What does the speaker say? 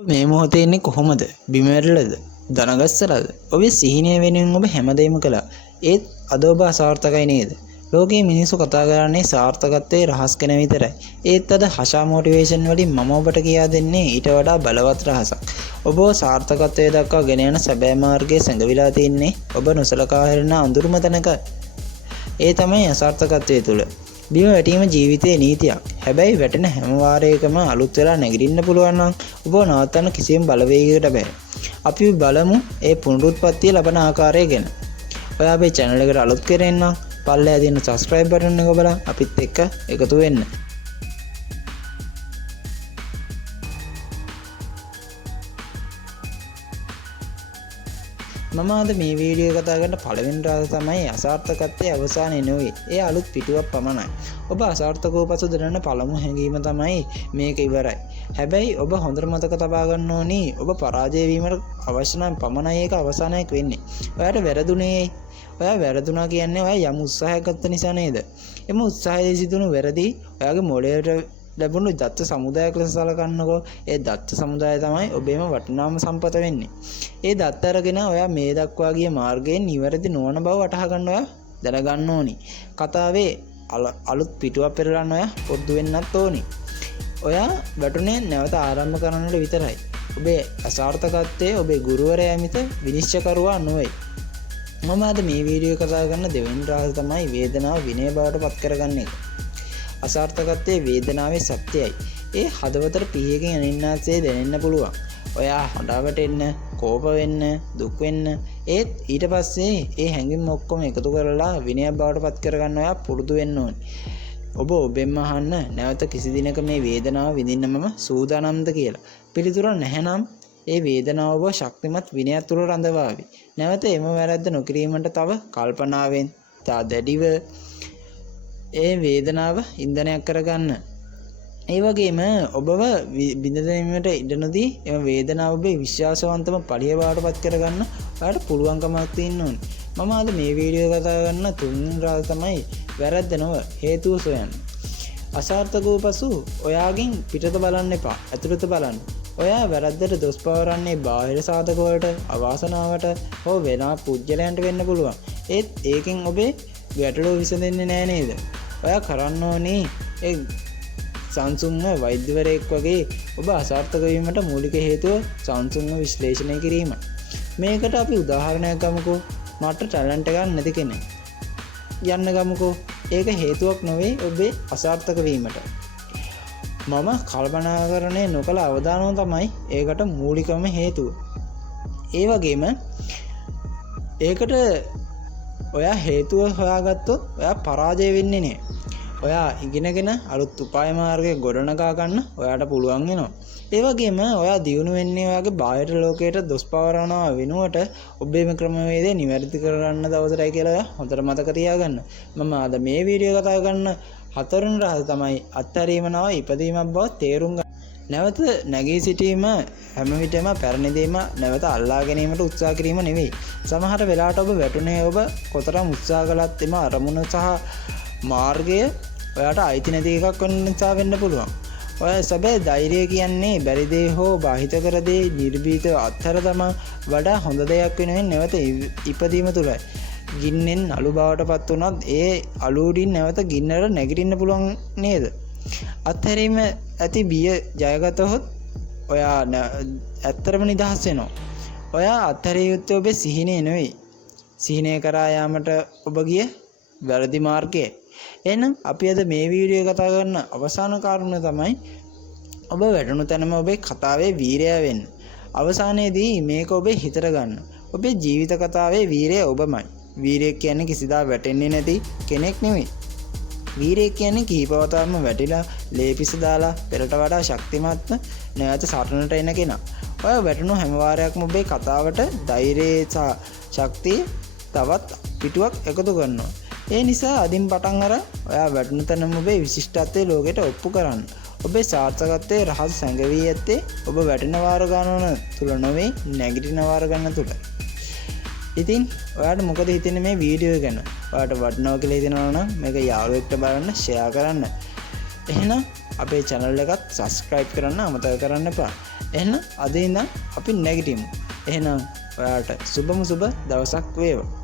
මේ මොහොතේ ඉන්නේ කොහොමද? බිම වැටලද? දනගස්සලද? ඔබේ සිහිනය වෙනුවෙන් ඔබ හැමදේම කළා. ඒත් අද ඔබ අසාර්ථකයි නේද? ලෝකයේ මිනිස්සු කතා කරන්නේ සාර්ථකත්වයේ රහස් ගැන විතරයි. ඒත් අද හෂා මොටිවේෂන් වලින් මම ඔබට කියා දෙන්නේ ඊට වඩා බලවත් රහසක්. ඔබ සාර්ථකත්වයට දක්වා ගෙන යන සැබෑ මාර්ගයේ සැඟවිලා තින්නේ ඔබ නොසලකා හරින අඳුරුම තැනක. ඒ තමයි අසාර්ථකත්වයේ තුල. බිම වැටීම ජීවිතයේ නීතියක්. හැබැයි වැටෙන හැම වාරයකම අලුත් වෙලා නැගිටින්න පුළුවන් නම් ඔබ නවත්තන්න කිසියම් බලවේගයකට බෑ. අපි බලමු ඒ පුනරුත්පත්තිය ලබන ආකාරය ගැන. ඔයා අපේ channel එකට අලුත් කෙනෙක් නම් පල්ලෙහා තියෙන subscribe button එක ඔබලා අපිත් එක්ක එකතු වෙන්න. මම අද මේ වීඩියෝ කතා කරන පළවෙනි රාජ තමයි අසාර්ථකත්වයේ අවසානයේ නෙවෙයි. ඒ අලුත් පිටුවක් පමණයි. ඔබ අසාර්ථකව පසු දරන පළමු හැඟීම තමයි මේක ඉවරයි. හැබැයි ඔබ හොඳට මතක තබා ගන්න ඕනි ඔබ පරාජය වීමට අවශ්‍ය නම් පමණයි ඒක අවසානයක් වෙන්නේ. ඔයාට වැරදුනේ. ඔයා වැරදුනා කියන්නේ ඔයා යම් උත්සාහයක් ගත්ත නිසා නේද? එම උත්සාහයේ සිදුණු වැරදි ඔයාගේ මොළයට ලැබුණු දත්ත සමුදායක් ලෙස සලකන්නකෝ. ඒ දත්ත සමුදාය තමයි ඔබේම වටිනාම සම්පත වෙන්නේ. ඒ දත්ත අරගෙන ඔයා මේ දක්වා ගිය මාර්ගයෙන් නිවැරදි නොවන බව වටහා ගන්න ඔයා දැනගන්න ඕනි. කතාවේ අලුත් පිටුවක් පෙරලන්න ඔයා පොදු වෙන්නත් ඕනි. ඔයා වැටුනේ නැවත ආරම්භ කරන්නට විතරයි. ඔබේ අසාර්ථකත්වයේ ඔබේ ගුරුවරයා මිස විනිශ්චයකරුවා නොවේ. මම අද මේ වීඩියෝ කතා කරන දෙවෙනි රහස තමයි වේදනාව විනය බවට පත් කරගන්න එක. අසාර්ථකත්වයේ වේදනාවේ සත්‍යයි. ඒ හදවතට පිහියකින් අනින්නාසේ දැනෙන්න පුළුවන්. ඔයා හඬා වැටෙන්න, කෝප වෙන්න, දුක් වෙන්න. ඒත් ඊට පස්සේ ඒ හැඟීම් ඔක්කොම එකතු කරලා විනයක් බවට පත් කරගන්න ඔයා පුරුදු වෙන්න ඕනේ. ඔබ ඔබෙන්ම අහන්න නැවත කිසි දිනක මේ වේදනාව විඳින්න මම සූදානම්ද කියලා. පිළිතුර නැහැනම් ඒ වේදනාව ඔබ ශක්තිමත් විනයක් තුළ රඳවාවි. නැවත එම වැරද්ද නොකිරීමට තව කල්පනාවෙන් තා දැඩිව ඒ වේදනාව ඉන්ධනයක් කරගන්න. ඒ වගේම ඔබව බිඳ දැමීමට ඉඩ නොදී එම වේදනාව ඔබේ විශ්වාසවන්තම ඵලය බවට පත් කරගන්න ඔයාලට පුළුවන්කමක් තියෙන්න ඕනේ. මම අද මේ වීඩියෝ කතා කරන තුන්වෙනි රාජ තමයි වැරද්ද නොව හේතුව සොයන්න. අසාර්ථක වූ පසු ඔයාගෙන් පිටත බලන්න එපා. ඇතුළත බලන්න. ඔයා වැරද්දට දොස් පවරන්නේ බාහිර සාධක වලට, අවාසනාවට හෝ වෙන පුජ්‍යලයන්ට වෙන්න පුළුවන්. ඒත් ඒකෙන් ඔබේ ගැටලුව විසඳෙන්නේ නෑ නේද? ඔයා කරන්න ඕනේ ඒ සංසුන්ව වෛද්‍යවරයෙක් වගේ ඔබ අසාර්ථක වීමට මූලික හේතුව සංසුන්ව විශ්ලේෂණය කිරීම. මේකට අපි උදාහරණයක් ගමුකෝ. මට ටැලන්ට් එකක් නැති කෙනෙක්. යන්න ගමුකෝ. ඒක හේතුවක් නොවේ ඔබේ අසාර්ථක වීමට. මම කල්පනාකරණය නොකළ අවදානම තමයි ඒකට මූලිකම හේතුව. ඒ වගේම ඒකට ඔයා හේතුව හොයාගත්තොත් ඔයා පරාජය වෙන්නේ නෑ. ඔයා ඉගෙනගෙන අලුත් උපාය මාර්ගයක් ගොඩනගා ගන්න ඔයාට පුළුවන් වෙනවා. ඒ වගේම ඔයා දියුණු වෙන්නේ ඔයාගේ බාහිර ලෝකයට දොස් පවරනවා වෙනුවට ඔබේම ක්‍රමවේදය නිවැරදි කරගන්න දවසටයි කියලා ඔයා හොඳට මතක තියාගන්න. මම අද මේ වීඩියෝ කතා කරන හතරවෙනි රහස තමයි අත්හැරීම නව ඉපදීමක් බව තේරුම් ගන්න. නැවත නැගී සිටීම හැම විටම පැරණි දේම නැවත අල්ලා ගැනීමට උත්සාහ කිරීම නෙවෙයි. සමහර වෙලාවට ඔබ වැටුනේ ඔබ කොතරම් උත්සාහ කළත් එම අරමුණ සහ මාර්ගය ඔයාට අයිති නැති එකක් වෙන නිසා වෙන්න පුළුවන්. ඔය සැබෑ ධෛර්යය කියන්නේ බැරි දේ හෝ බාහිත කර දේ නිර්භීතව අත්හැර තමා වඩා හොඳ දෙයක් වෙනුවෙන් නැවත ඉපදීම තුලයි. ගින්නෙන් අලු බවට පත් වුණත් ඒ අලුඩින් නැවත ගින්නට නැගිටින්න පුළුවන් නේද? අත්හැරීම ඇති බිය ජයගතහොත් ඔයා ඇත්තරම නිදහස් වෙනවා. ඔයා අත්හැරිය යුත්තේ ඔබේ සිහිනය නෙවෙයි. සිහිනය කරා යාමට ඔබ ගිය වැරදි මාර්ගය. එහෙනම් අපි අද මේ වීඩියෝ කතා කරන අවසාන කාරණය තමයි ඔබ වැටුණු තැනම ඔබේ කතාවේ වීරයා වෙන්න. අවසානයේදී මේක ඔබේ හිතට ගන්න. ඔබේ ජීවිත කතාවේ වීරයා ඔබමයි. වීරයෙක් කියන්නේ කිසිදා වැටෙන්නේ නැති කෙනෙක් නෙවෙයි. වීරයෙක් කියන්නේ කීපවතාවක්ම වැටිලා ලේපිස දාලා පෙරට වඩා ශක්තිමත්ව නැවත සටනට එන කෙනා. ඔය වැටුණු හැම වාරයක්ම ඔබේ කතාවට ධෛර්යය සහ ශක්තිය තවත් පිටුවක් එකතු කරනවා. ඒ නිසා අදින් පටන් අර ඔයා වැටුණු තැනම ඔබේ විශිෂ්ටත්වයේ ලෝකෙට ඔප්පු කරන්න. ඔබේ සාර්ථකත්වයේ රහස සැඟවී ඇත්තේ ඔබ වැටෙන වාර ගණන තුල නොවේ නැගිටින වාර ගණන තුල. ඉතින් ඔයාට මොකද හිතෙන්නේ මේ වීඩියෝ ගැන? ඔයාට වටිනවා කියලා හිතෙනවා නම් මේක යාළුවෙක්ට බලන්න ෂෙයා කරන්න. එහෙනම් අපේ channel එකත් subscribe කරන්න අමතක කරන්න එපා. එහෙනම් අද ඉඳන් අපි නැගිටිමු. එහෙනම් ඔයාට සුබම සුබ දවසක් වේවා.